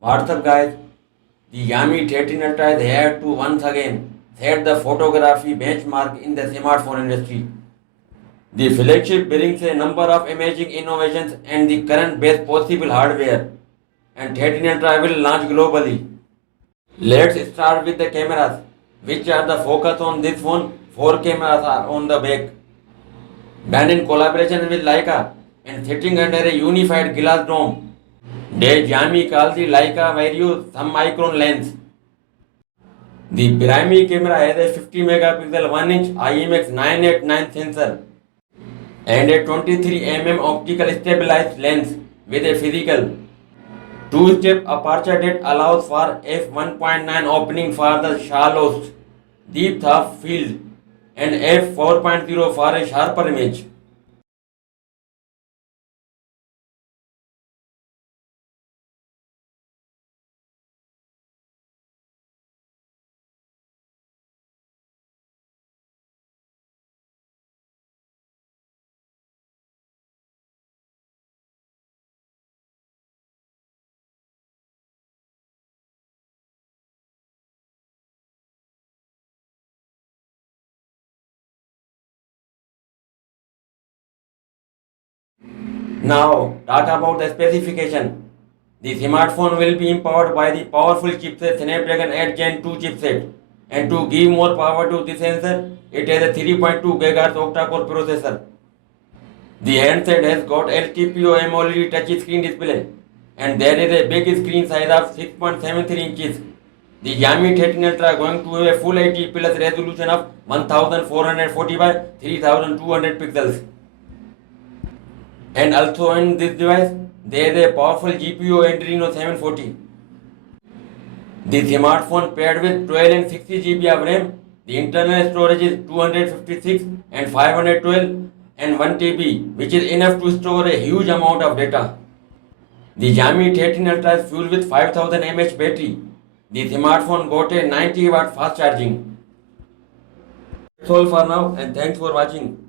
What's up, guys? The Xiaomi 13 Ultra is here to once again set the photography benchmark in the smartphone industry. The flagship brings a number of amazing innovations and the current best possible hardware, and 13 Ultra will launch globally. Let's start with the cameras, which are the focus on this phone. Four cameras are on the back, done in collaboration with Leica and sitting under a unified glass dome. They Xiaomi call the Leica Vario submicron lens. The primary camera has a 50 megapixel 1-inch IMX 989 sensor and a 23 optical stabilized lens with a physical two-step aperture that allows for f1.9 opening for the shallowest deep of field and f4.0 for a sharper image. Now, talk about the specification. The smartphone will be empowered by the powerful chipset Snapdragon 8 Gen 2 chipset. And to give more power to the sensor, it has a 3.2 GHz octa-core processor. The handset has got LTPO AMOLED touchscreen display, and there is a big screen size of 6.73 inches. The Xiaomi 13 Ultra going to have a full HD plus resolution of 1440 by 3200 pixels. And also in this device, there is a powerful GPU Adreno 740. The smartphone paired with 12 and 60 GB of RAM. The internal storage is 256 and 512 and 1 TB, which is enough to store a huge amount of data. The Xiaomi 13 Ultra is fueled with 5000 mAh battery. The smartphone got a 90 watt fast charging. That's all for now, and thanks for watching.